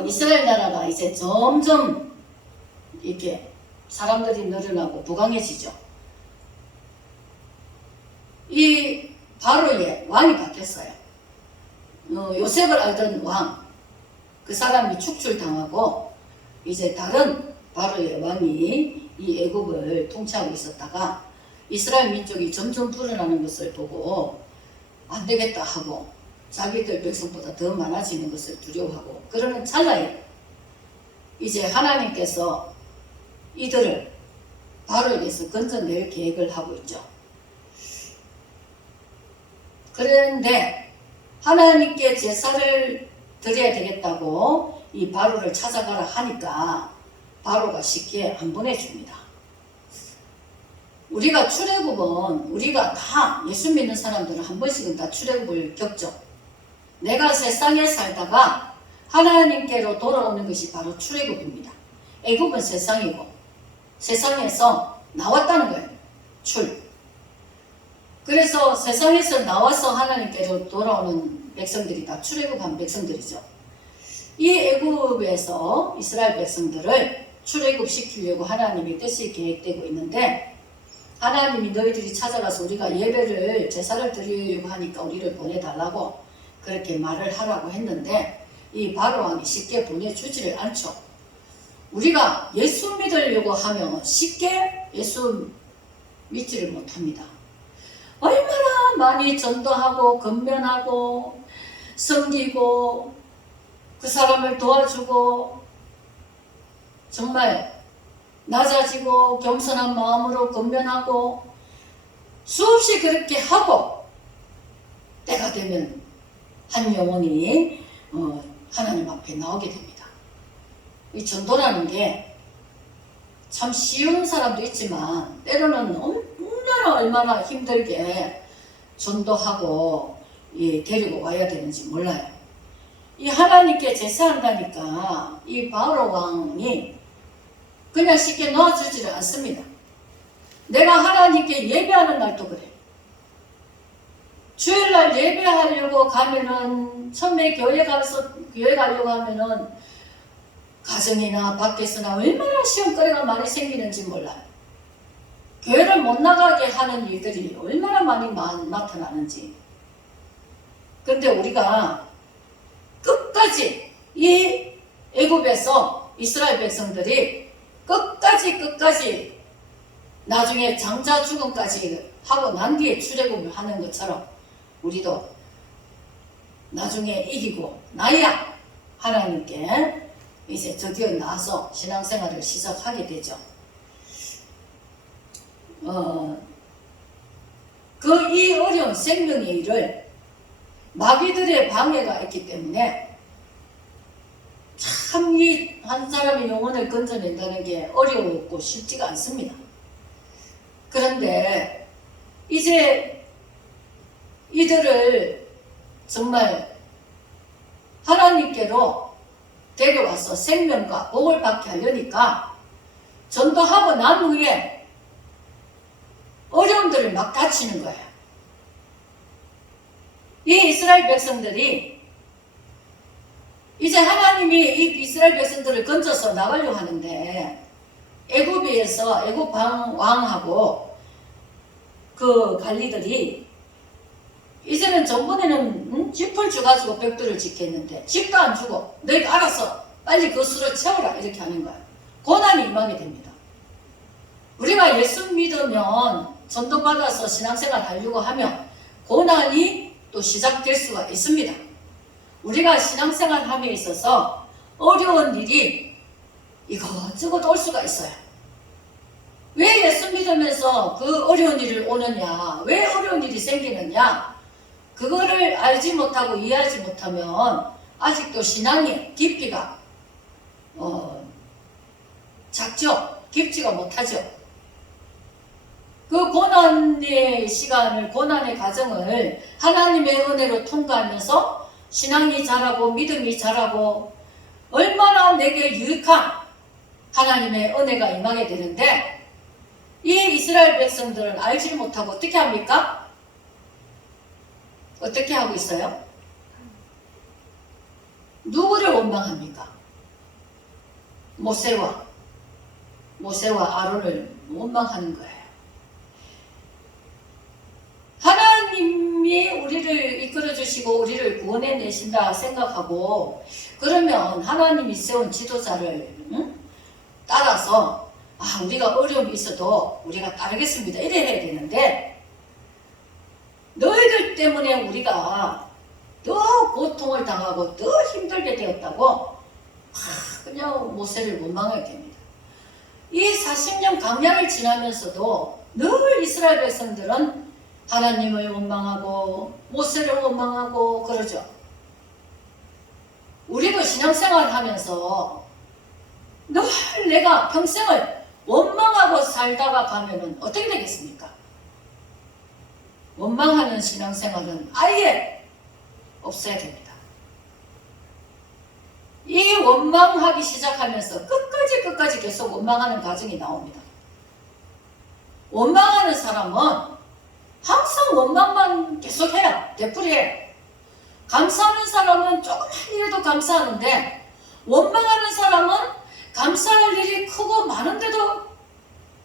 이스라엘 나라가 이제 점점 이렇게 사람들이 늘어나고 부강해지죠. 이 바로의 왕이 바뀌었어요. 요셉을 알던 왕, 그 사람이 축출당하고 이제 다른 바로의 왕이 이 애굽을 통치하고 있었다가 이스라엘 민족이 점점 불어나는 것을 보고 안 되겠다 하고 자기들 백성보다 더 많아지는 것을 두려워하고 그러는 찰나에 이제 하나님께서 이들을 바로에게서 건져낼 계획을 하고 있죠. 그런데 하나님께 제사를 드려야 되겠다고 이 바로를 찾아가라 하니까 바로가 쉽게 안 보내줍니다. 우리가 출애굽은 우리가 다 예수 믿는 사람들은 한 번씩은 다 출애굽을 겪죠. 내가 세상에 살다가 하나님께로 돌아오는 것이 바로 출애굽입니다. 애굽은 세상이고 세상에서 나왔다는 거예요. 그래서 세상에서 나와서 하나님께로 돌아오는 백성들이 다 출애굽한 백성들이죠. 이 애굽에서 이스라엘 백성들을 출애굽시키려고 하나님의 뜻이 계획되고 있는데 하나님이 너희들이 찾아가서 우리가 예배를 제사를 드리려고 하니까 우리를 보내달라고 그렇게 말을 하라고 했는데 이 바로왕이 쉽게 보내주지를 않죠. 우리가 예수 믿으려고 하면 쉽게 예수 믿지를 못합니다. 얼마나 많이 전도하고 건면하고 섬기고 그 사람을 도와주고 정말 낮아지고 겸손한 마음으로 건면하고 수없이 그렇게 하고 때가 되면 한 영혼이 하나님 앞에 나오게 됩니다. 이 전도라는 게 참 쉬운 사람도 있지만 때로는 얼마나 힘들게 전도하고 데리고 와야 되는지 몰라요. 이 하나님께 제사한다니까 이 바로 왕이 그냥 쉽게 놓아주지를 않습니다. 내가 하나님께 예배하는 날도 그래. 주일날 예배하려고 가면은 처음에 교회 가려고 하면은 가정이나 밖에서나 얼마나 시험거리가 많이 생기는지 몰라요. 교회를 못 나가게 하는 일들이 얼마나 많이 나타나는지. 그런데 우리가 끝까지 이 애굽에서 이스라엘 백성들이 끝까지 나중에 장자 죽음까지 하고 난 뒤에 출애굽을 하는 것처럼 우리도 나중에 이기고 나야 하나님께 이제 드디어 나와서 신앙생활을 시작하게 되죠. 이 어려운 생명의 일을 마귀들의 방해가 있기 때문에 참 이 한 사람의 영혼을 건져낸다는 게 어려웠고 쉽지가 않습니다. 그런데 이제 이들을 정말 하나님께로 데려와서 생명과 복을 받게 하려니까 전도하고 난 후에 어려움들을 막 닥치는 거예요. 이 이스라엘 백성들이 이제 하나님이 이 이스라엘 백성들을 건져서 나가려고 하는데 애굽에서 애굽 왕하고 그 관리들이 이제는 전번에는 짚을 줘가지고 벽돌을 짓겠는데 집도 안 주고 너희가 알아서 빨리 그 수를 채워라 이렇게 하는 거야. 고난이 임하게 됩니다. 우리가 예수 믿으면 전도받아서 신앙생활 하려고 하면 고난이 또 시작될 수가 있습니다. 우리가 신앙생활 함에 있어서 어려운 일이 이것저것 올 수가 있어요. 왜 예수 믿으면서 그 어려운 일을 오느냐, 왜 어려운 일이 생기느냐, 그거를 알지 못하고 이해하지 못하면 아직도 신앙의 깊이가 작죠. 깊지가 못하죠. 그 고난의 시간을, 고난의 과정을 하나님의 은혜로 통과하면서 신앙이 자라고 믿음이 자라고 얼마나 내게 유익한 하나님의 은혜가 임하게 되는데 이 이스라엘 백성들은 알지 못하고 어떻게 합니까? 어떻게 하고 있어요? 누구를 원망합니까? 모세와 아론을 원망하는 거예요. 하나님이 우리를 이끌어 주시고 우리를 구원해 내신다 생각하고, 그러면 하나님이 세운 지도자를 따라서 우리가 어려움이 있어도 우리가 따르겠습니다 이래 해야 되는데, 너희들 때문에 우리가 더 고통을 당하고 더 힘들게 되었다고 그냥 모세를 원망하게 됩니다. 이 40년 광야를 지나면서도 늘 이스라엘 백성들은 하나님을 원망하고 모세를 원망하고 그러죠. 우리도 신앙생활을 하면서 늘 내가 평생을 원망하고 살다가 가면은 어떻게 되겠습니까? 원망하는 신앙생활은 아예 없어야 됩니다. 이 원망하기 시작하면서 끝까지 계속 원망하는 과정이 나옵니다. 원망하는 사람은 항상 원망만 계속해요. 되풀이해요. 감사하는 사람은 조금만 일해도 감사하는데, 원망하는 사람은 감사할 일이 크고 많은데도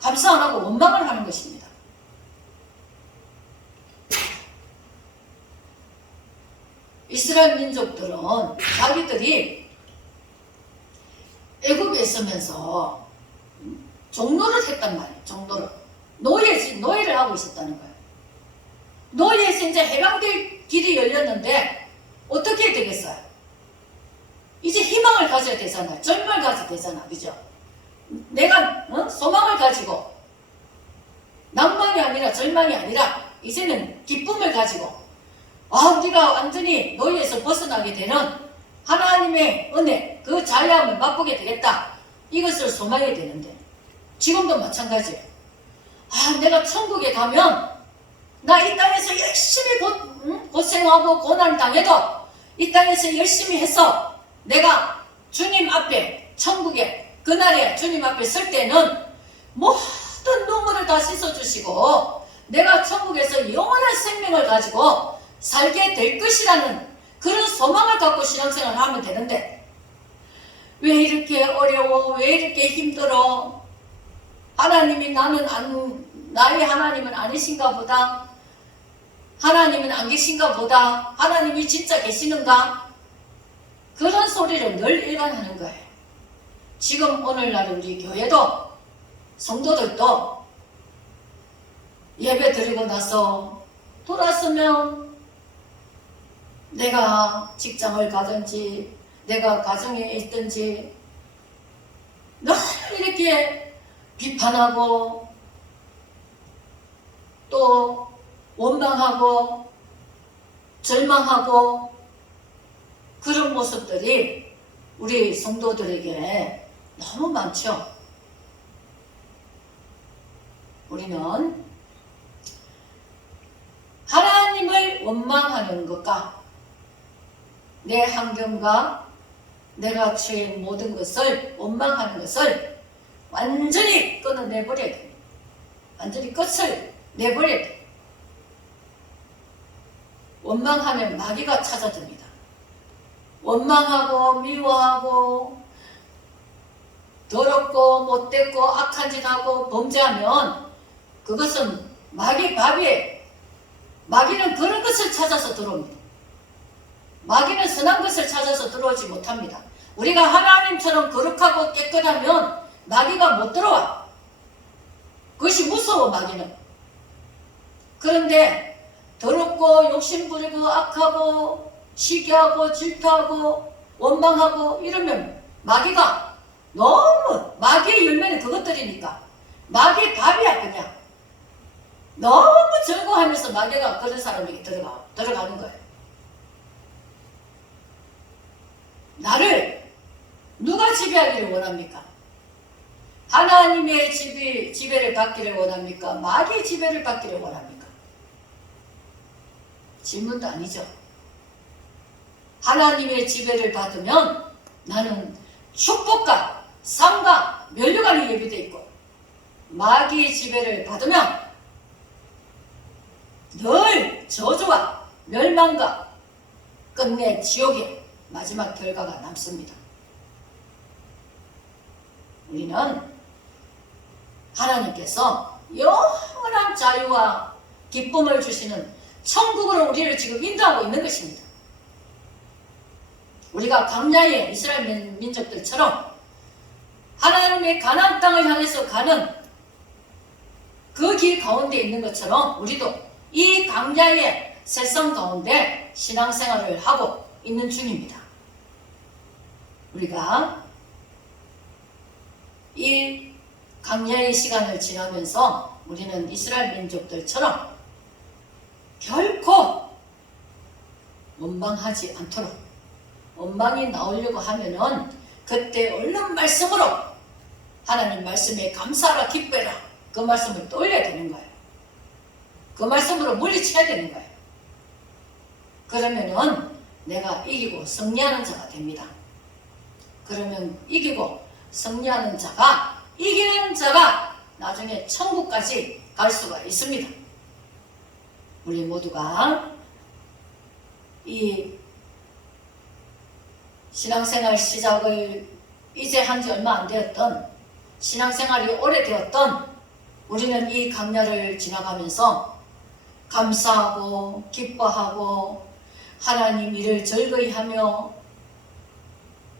감사 안 하고 원망을 하는 것입니다. 이스라엘 민족들은 자기들이 애굽에 있으면서 종노를 했단 말이에요. 종노를. 노예를 하고 있었다는 거예요. 노예에서 이제 해방될 길이 열렸는데 어떻게 되겠어요? 이제 희망을 가져야 되잖아요. 절망을 가져야 되잖아. 그죠? 내가 소망을 가지고, 낭만이 아니라 절망이 아니라 이제는 기쁨을 가지고 우리가 완전히 노예에서 벗어나게 되는 하나님의 은혜, 그 자유함을 맛보게 되겠다. 이것을 소망해야 되는데, 지금도 마찬가지예요. 내가 천국에 가면 나 이 땅에서 열심히 고생하고 고난을 당해도 이 땅에서 열심히 해서 내가 주님 앞에, 천국에 그날에 주님 앞에 설 때는 모든 눈물을 다 씻어주시고 내가 천국에서 영원한 생명을 가지고 살게 될 것이라는 그런 소망을 갖고 신앙생활을 하면 되는데, 왜 이렇게 어려워? 왜 이렇게 힘들어? 하나님이 나의 하나님은 아니신가 보다. 하나님은 안 계신가 보다. 하나님이 진짜 계시는가? 그런 소리를 늘 일관하는 거예요. 지금 오늘날 우리 교회도 성도들도 예배 드리고 나서 돌아서면 내가 직장을 가든지 내가 가정에 있든지 늘 이렇게 비판하고 또 원망하고 절망하고 그런 모습들이 우리 성도들에게 너무 많죠. 우리는 하나님을 원망하는 것과 내 환경과 내가 처한 모든 것을 원망하는 것을 완전히 끊어내버려야 됩니다. 완전히 끝을 내버려야 돼요. 원망하면 마귀가 찾아듭니다. 원망하고 미워하고 더럽고 못됐고 악한 짓 하고 범죄하면 그것은 마귀 밥이에요. 마귀는 그런 것을 찾아서 들어옵니다. 마귀는 선한 것을 찾아서 들어오지 못합니다. 우리가 하나님처럼 거룩하고 깨끗하면 마귀가 못 들어와. 그것이 무서워, 마귀는. 그런데 더럽고 욕심부리고 악하고 시기하고 질투하고 원망하고 이러면 마귀가 너무, 마귀의 열매는 그것들이니까 마귀의 밥이야. 그냥 너무 즐거워하면서 마귀가 그런 사람에게 들어가는 거예요. 나를 누가 지배하기를 원합니까? 하나님의 지배를 받기를 원합니까? 마귀의 지배를 받기를 원합니까? 질문도 아니죠. 하나님의 지배를 받으면 나는 축복과 상과 면류관이 예비되어 있고, 마귀의 지배를 받으면 늘 저주와 멸망과 끝내 지옥의 마지막 결과가 남습니다. 우리는 하나님께서 영원한 자유와 기쁨을 주시는 천국으로 우리를 지금 인도하고 있는 것입니다. 우리가 광야의 이스라엘 민족들처럼 하나님의 가나안 땅을 향해서 가는 그 길 가운데 있는 것처럼 우리도 이 광야의 세상 가운데 신앙생활을 하고 있는 중입니다. 우리가 이 광야의 시간을 지나면서 우리는 이스라엘 민족들처럼 결코 원망하지 않도록, 원망이 나오려고 하면은 그때 얼른 말씀으로 하나님 말씀에 감사하라 기뻐해라 그 말씀을 떠올려야 되는 거예요. 그 말씀으로 물리쳐야 되는 거예요. 그러면은 내가 이기고 승리하는 자가 됩니다. 그러면 이기고 승리하는 자가, 이기는 자가 나중에 천국까지 갈 수가 있습니다. 우리 모두가 이 신앙생활 시작을 이제 한 지 얼마 안 되었던, 신앙생활이 오래되었던 우리는 이 광야를 지나가면서 감사하고 기뻐하고 하나님 일을 즐거이 하며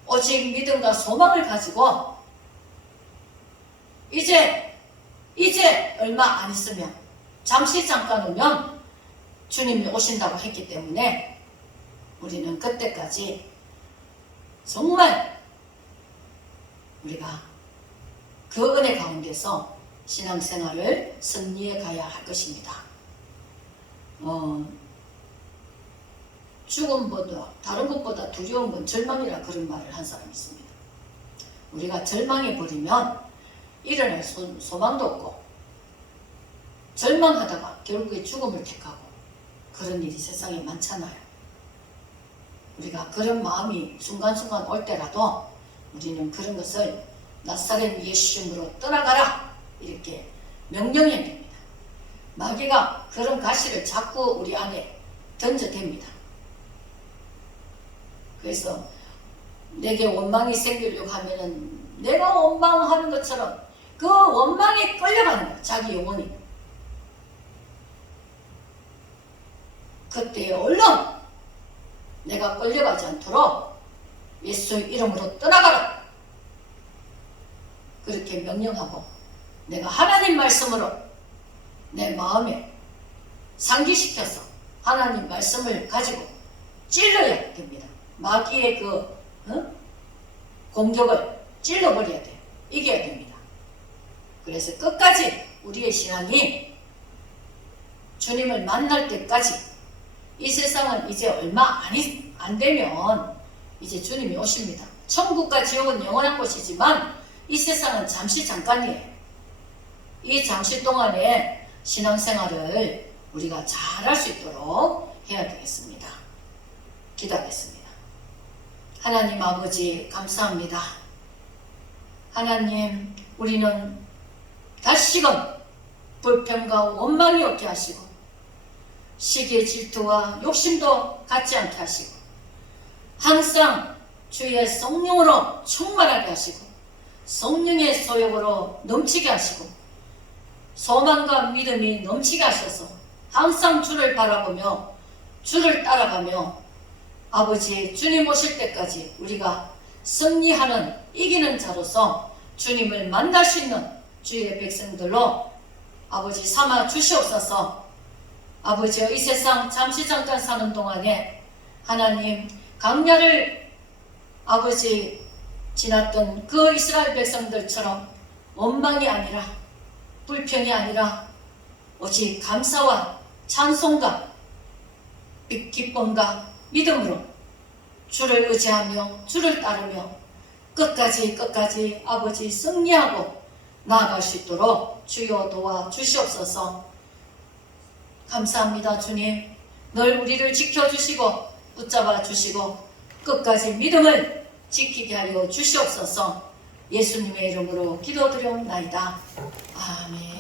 오직 믿음과 소망을 가지고 이제 얼마 안 있으면, 잠시 잠깐 오면 주님이 오신다고 했기 때문에 우리는 그때까지 정말 우리가 그 은혜 가운데서 신앙생활을 승리해 가야 할 것입니다. 죽음보다, 다른 것보다 두려운 건 절망이라 그런 말을 한 사람이 있습니다. 우리가 절망해 버리면 일어날 소망도 없고 절망하다가 결국에 죽음을 택하고 그런 일이 세상에 많잖아요. 우리가 그런 마음이 순간순간 올 때라도 우리는 그런 것을 나사렛 예수 이름으로 떠나가라 이렇게 명령해야 됩니다. 마귀가 그런 가시를 자꾸 우리 안에 던져댑니다. 그래서 내게 원망이 생기려고 하면은 내가 원망하는 것처럼 그 원망에 끌려가는 거야, 자기 영혼이. 그때 얼른 내가 끌려가지 않도록 예수의 이름으로 떠나가라 그렇게 명령하고, 내가 하나님 말씀으로 내 마음에 상기시켜서 하나님 말씀을 가지고 찔러야 됩니다. 마귀의 공격을 찔러버려야 돼요. 이겨야 됩니다. 그래서 끝까지 우리의 신앙이 주님을 만날 때까지, 이 세상은 이제 얼마 안 되면 이제 주님이 오십니다. 천국과 지옥은 영원한 곳이지만 이 세상은 잠시 잠깐이에요. 이 잠시 동안에 신앙생활을 우리가 잘할 수 있도록 해야 되겠습니다. 기도하겠습니다. 하나님 아버지 감사합니다. 하나님, 우리는 다시금 불평과 원망이 없게 하시고 시기의 질투와 욕심도 갖지 않게 하시고 항상 주의 성령으로 충만하게 하시고 성령의 소욕으로 넘치게 하시고 소망과 믿음이 넘치게 하셔서 항상 주를 바라보며 주를 따라가며 아버지 주님 오실 때까지 우리가 승리하는, 이기는 자로서 주님을 만날 수 있는 주의 백성들로 아버지 삼아 주시옵소서. 아버지여, 이 세상 잠시 잠깐 사는 동안에 하나님 광야를 아버지 지났던 그 이스라엘 백성들처럼 원망이 아니라 불평이 아니라 오직 감사와 찬송과 기쁨과 믿음으로 주를 의지하며 주를 따르며 끝까지 아버지 승리하고 나아갈 수 있도록 주여 도와주시옵소서. 감사합니다. 주님, 늘 우리를 지켜주시고 붙잡아 주시고 끝까지 믿음을 지키게 하여 주시옵소서. 예수님의 이름으로 기도드려옵나이다. 아멘.